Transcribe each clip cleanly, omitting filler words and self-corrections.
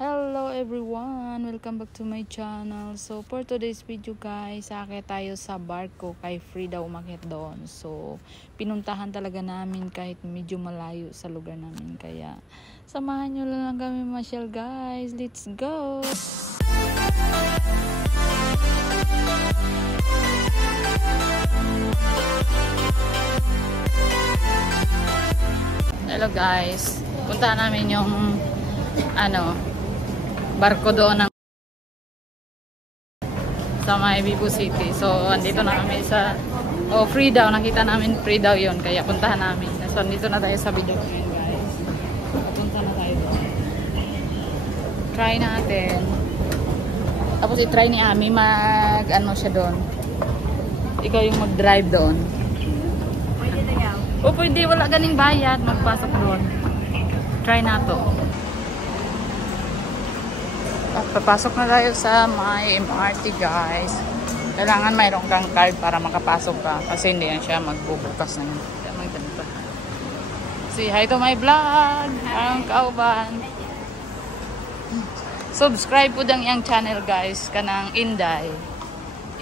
Hello everyone! Welcome back to my channel. So for today's video guys, sakit tayo sa barko kay Frida umakyat doon. So pinuntahan talaga namin kahit medyo malayo sa lugar namin. Kaya samahan nyo lang kami masyal guys. Let's go! Hello guys! Puntahan namin yung barko doon sa may Vivo City. So, andito na kami sa free daw. Nakita namin free daw yun. Kaya puntahan namin. So, andito na tayo sa video ngayon, guys. Punta na tayo doon. Try natin. Tapos, i-try ni Ami siya doon. Ikaw yung mag-drive doon. Pwede na yaw. O, pwede. Wala ganing bayad. Magpasok doon. Try na to. Papasok na tayo sa may MRT guys. Kailangan mayroon kang card para makapasok ka. Kasi hindi yan siya magbubukas ng ganito. Say hi to my vlog. Ang kauban. Subscribe po dang iyang channel guys. Kanang Inday.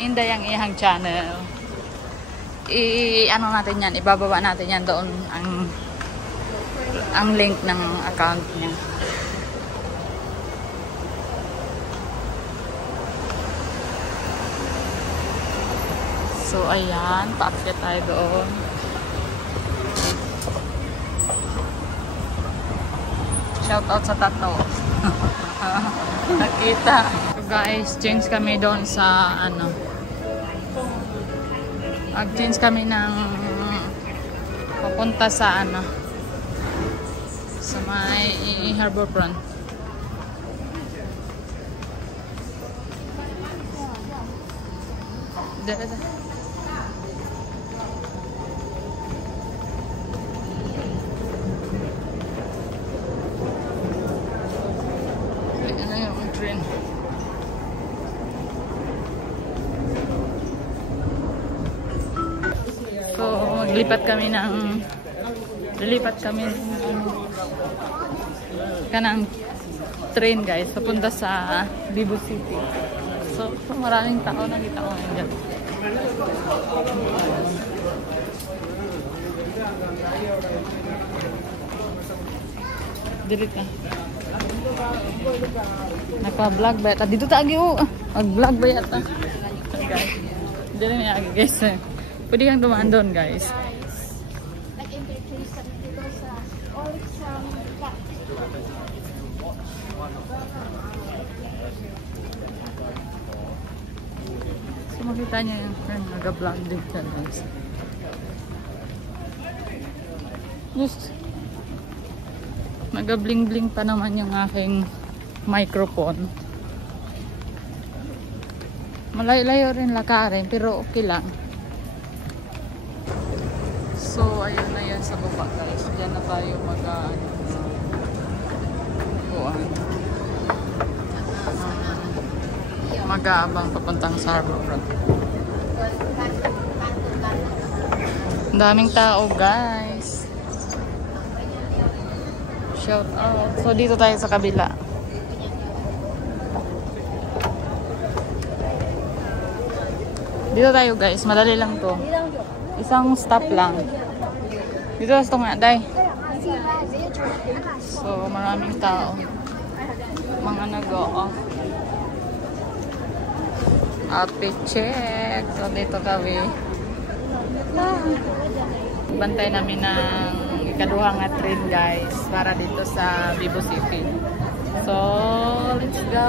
Inday ang iyang channel. Natin yan. Ibababa natin yan doon ang link ng account niya. So, ayan. Paakyat tayo doon. Shout out sa tato. Nakita. So, guys, change kami doon sa Mag-change kami ng papunta sa sa may Harbourfront. So, lilipat kami kanang train guys, papunta sa Vivo City. So maraming tao nakita ko ngayon. Delete na. Naka-vlog ba yata? Dito tayo. Mag-vlog ba yata? Guys. Dito na guys. Pwede kang dumaan doon guys. So makita niyo yung nag-vlog din siya guys. Just nag-bling-bling pa naman yung aking microphone. Malayo-layo rin lakarin pero okay lang. So, ayun na yan sa baba guys. Diyan na tayo mag-aabang papuntang sa Harbourfront. Ang daming tao guys. Shout out. So, dito tayo sa kabila. Dito tayo guys. Madali lang to. Isang stop lang. Dito sa ito nga, day. So, maraming tao. Mga nag-o-off. Happy check. So, dito kami. Bantay namin ng ikaduhang train, guys. Para dito sa Vivo City. So, let's go.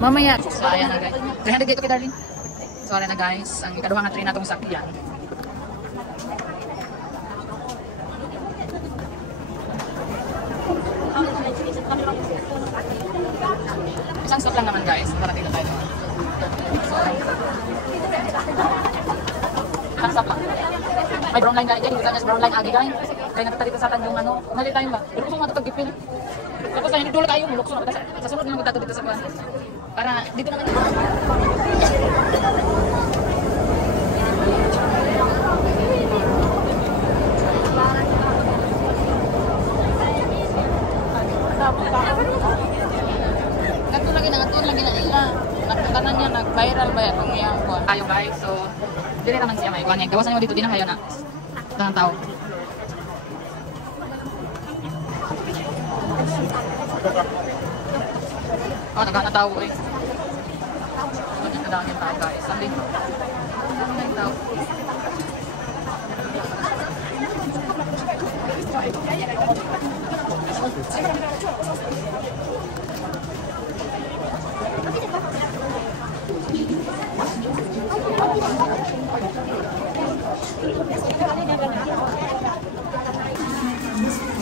Mamaya. So, ayan na, guys. 300 gate, okay, darling? So, ayan na, guys. Ang ikaduhang train natong sakyan. Isang stop lang naman guys, para dito tayo. So, isang stop lang. May brown line guys, dito tayo sa brown line agi guys. Kaya natata dito sa atin yung mali tayo ba? Pero gusto nga ito pag-gipin. Tapos tayo, nagdula tayo, mulukso na. Sa sunod na magdato dito sa kuwan. Para dito naman. Viral ba yan kung iyang kuha? Ayo guys, so dili naman siya may kuha niya. Gawasan mo dito din ang hayo na. Tanang tao. Oh, nagana tao eh. Nagana yung tao guys. Sabi. Nagana yung tao.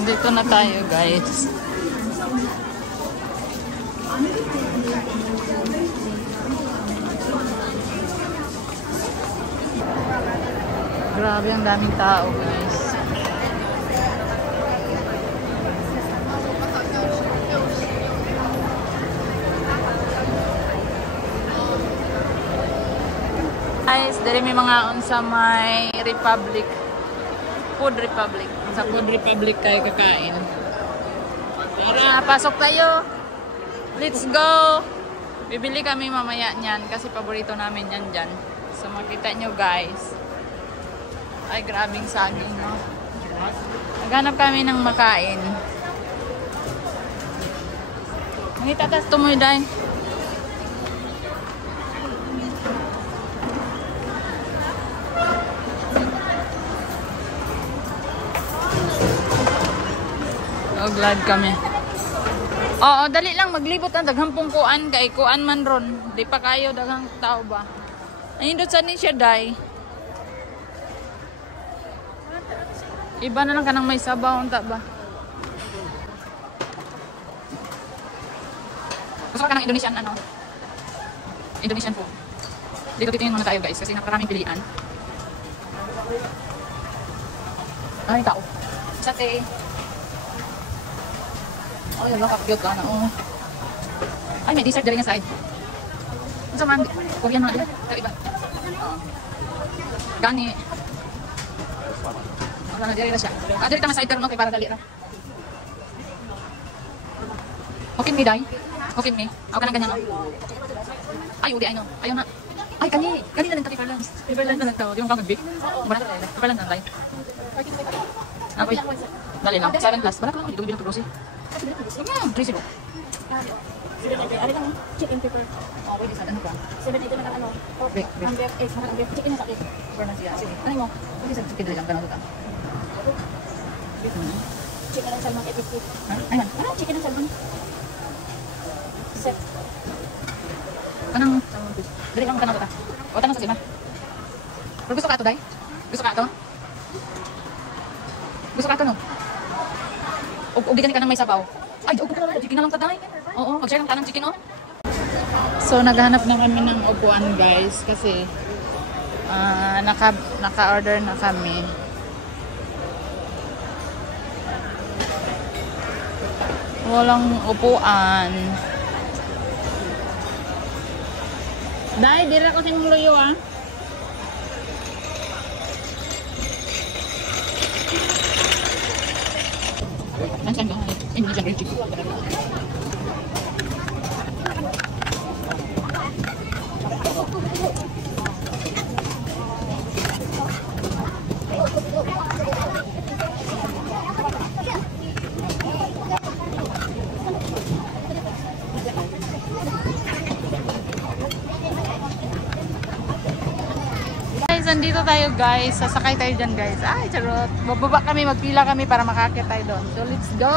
Dito na tayo guys. Grabe ang daming tao guys. Guys, dali may mga unsa may Republic. Food Republic. Sa Food Republic kayo kakain. Tara, pasok tayo. Let's go. Bibili kami mamaya niyan kasi paborito namin yan dyan. So makita nyo guys. Ay, grabing saging, no? Naghanap kami ng makain. Nangita tas tumoy dahil. Oh, glad kami. Oo, dali lang maglibot ang daghang pungkuan kay kuan man ron. Di pa kayo daghang tao ba? Ayun sa ni siya dai. Iba na lang kanang may sabaw unta ba? Gusto ka ng Indonesian ano? Indonesian food. Dito titingin muna tayo guys kasi napakaraming pilian. Ay, tao. Sate. Oh, yun lang, kapagod ka na. Oh. Ay, may dessert dali nga side. Ano sa man? Korean mga dila. Pero iba. Gani. Wala na, dali na siya. Dali ka nga side pero no, kay para dali na. Okay me, Day. Okay me. Ako ka ng ganyan, no? Ay, udi, ay, no. Ayaw na. Ay, kani na lang tayo Paperlands. Paperlands na nagtawag. Yung kang mag-bake. Paperlands na tayo. Apoy. Dali lang. 7 plus. Bala ka lang. Dito bilang to-grocery. 3-0. Ano lang, chicken pepper. Oh, pwede sa ano ka? 7 na ano. Break. Ang beef eggs, ang beef chicken na sa egg. Pernah siya. Sige. Ano mo? Pwede sa chicken dali lang. Ganun ka. Chicken and salmon egg soup. Ayan. Ano chicken and salmon? Set. Kanang dali lang kanang ka. O tanong sa lima. Pero gusto ka ito, Day? Gusto ka ito? Gusto ka ito, no? O di ka ng may sabaw. Ay, upo ka na lang. Chicken na lang taday. Oo, mag-share lang tanang chicken, oh. So, naghanap na kami ng upuan, guys. Kasi, naka-order na kami. Walang upuan. Day, dira ko sa mong luyo, ah. Nandiyan ba? Hindi siya grilled chicken. Guys, nandito tayo guys. Sasakay tayo dyan guys. Ay, charot. Bababa kami, magpila kami para makakit tayo doon. So, let's go.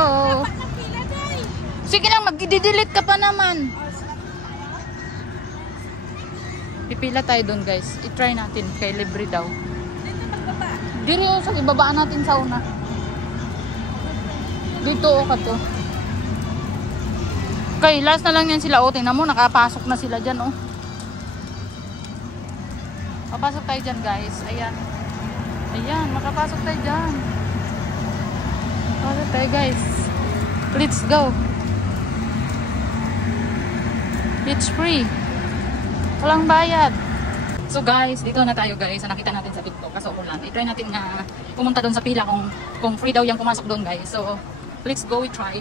Sige lang, mag-delete ka pa naman. Pipila tayo doon guys. I-try natin. Kay libre daw. Dito, sa ibabaan natin sa una. Dito o ka to. Okay, last na lang yan sila. O, tingnan mo, nakapasok na sila dyan o. Papasok tayo dyan guys. Ayan. Ayan, makapasok tayo dyan. Pasok tayo guys. Let's go. It's free. Walang bayad. So guys, dito na tayo guys. Nakita natin sa TikTok. Kaso ulan. I-try natin na pumunta doon sa pila kung free daw yung pumasok doon guys. So, let's go. We try.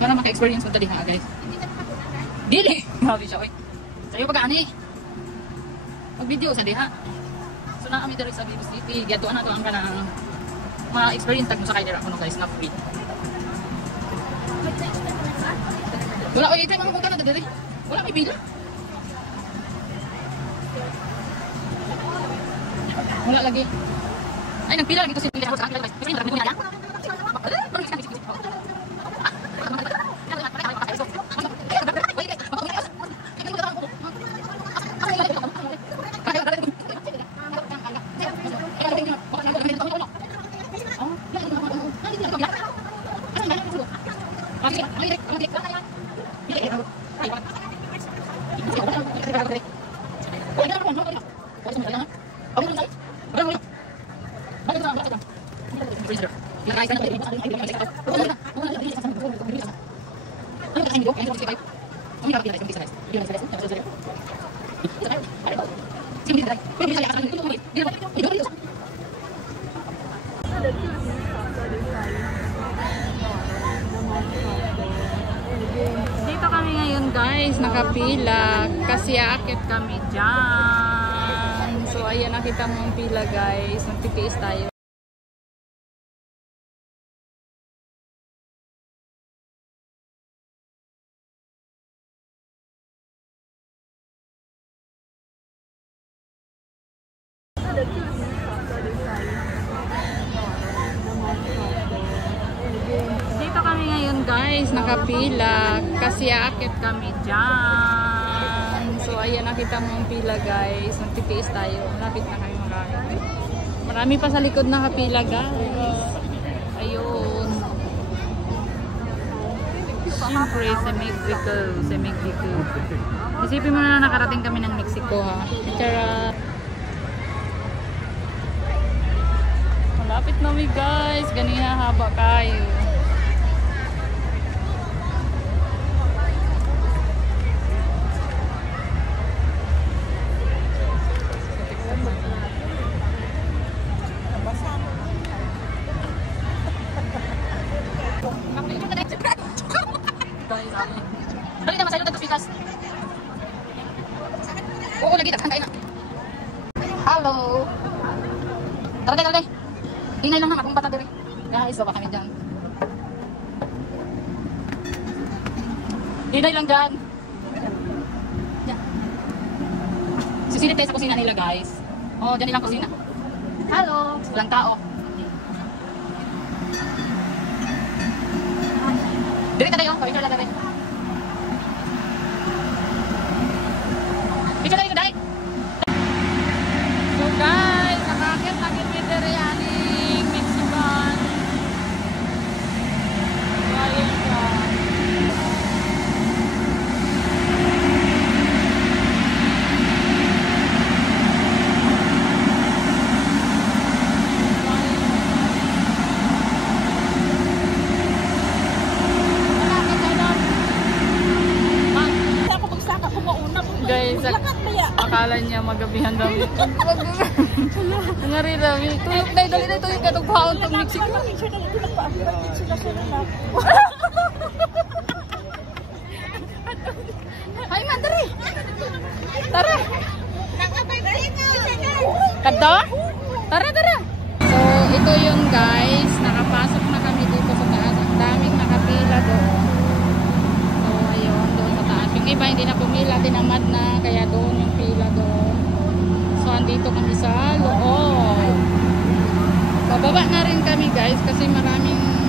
Para maka-experience ko dali ha guys. Dili! Grabe siya, oy. Sa'yo pa gani. Mag-video sa diha. So na kami diri sa Vivo City. Gatuan na to ang kanang ma-experience tag mo sa kayo ako no guys na free. Wala ko itay mga kung na diri. Wala may pila. Wala lagi. Ay nagpila lagi to si pila sa akin guys. Kasi nagpila niya. Dito kami ngayon guys, nakapila kasi aakit kami dyan. So ayan, nakita mo ang pila guys, magtitiis tayo. Dito kami ngayon guys, nakapila kasi aakit kami dyan. So ayan, nakita mo ang pila guys, magtitiis tayo. Malapit na kami makakit. Marami pa sa likod nakapila guys. Ayun. Siyempre sa Mexico. Isipin mo na nakarating kami ng Mexico ha. Charot. Malapit na mi guys, ganiha haba kayo. Dali na masayo tagos pikas. Oo, lagi takang kain na. Hello. Tara. Ingay lang na akong bata diri. Guys, baba kami dyan. Ingay lang dyan. Sisilip tayo sa kusina nila guys. Oh, dyan nilang kusina. Hello. Walang tao. Diri tayo, picture lang rin. Picture tayo, dahil. So guys, nakakit lagi diri ani. Guys, akala niya magabihan dami. Ngari dami. Tuyok na, dali na tuyok ka tugpaon tong Mexico. Ay nga, tara. Tara. Kada? Tara. So, ito yun guys. Nakapasok na kami dito sa taas. Ang daming nakapila doon. Yung iba hindi na pumila, tinamad na, kaya doon yung pila doon. So andito kami sa loob. Bababa na rin kami guys kasi maraming